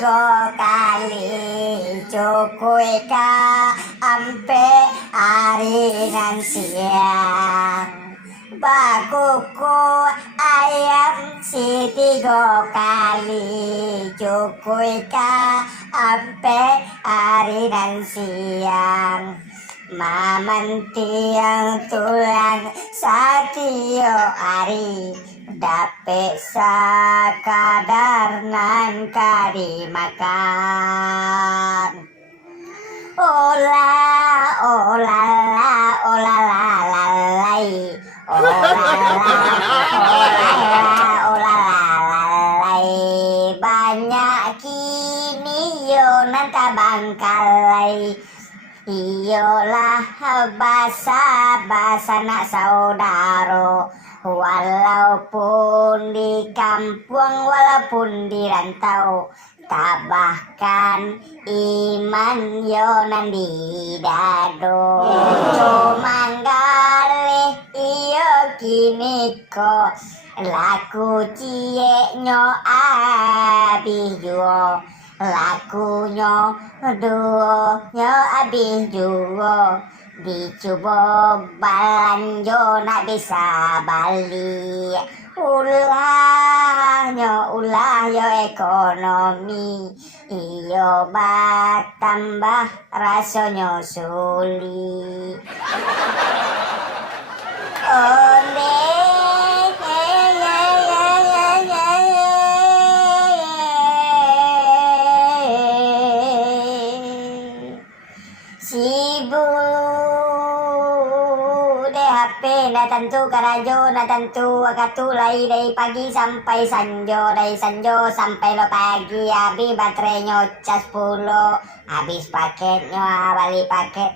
tiga kali cukui ka ampe arinan siang. Bakuku ayam si tiga kali cukui ka ampe arinan siang. Maman tiang tulang satio ari dape sakadar nan kadi makan. Ola ola la ola la la lai ola la ola la lai banyak kini yo nan kabangkalai. Iyalah bahasa nak saudaro, walaupun di kampung walaupun di rantau, tabahkan iman yo nan di dado. Cuma galih iyo kini ko laku cie nyo abih juo. Lakunya duo nyo abis juo, dicoba balanjo nak bisa bali. Ulah yo ekonomi, iyo tambah rasanya suli. Onde Sibu DHP na tentu karajo na tentu akatulai dari pagi sampai sanjo, dari sanjo sampai lo pagi. Habis baterainya cas 10, habis paketnya balik paket.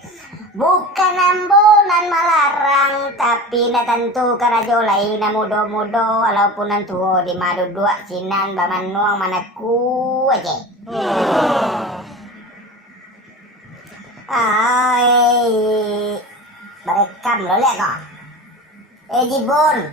Bukan ambunan melarang, tapi na tentu karajo lain na mudo-mudo walaupun nantu di madu dua sinan baman nuang manaku aja. Ai, berekam lo lihat kok. Jibun.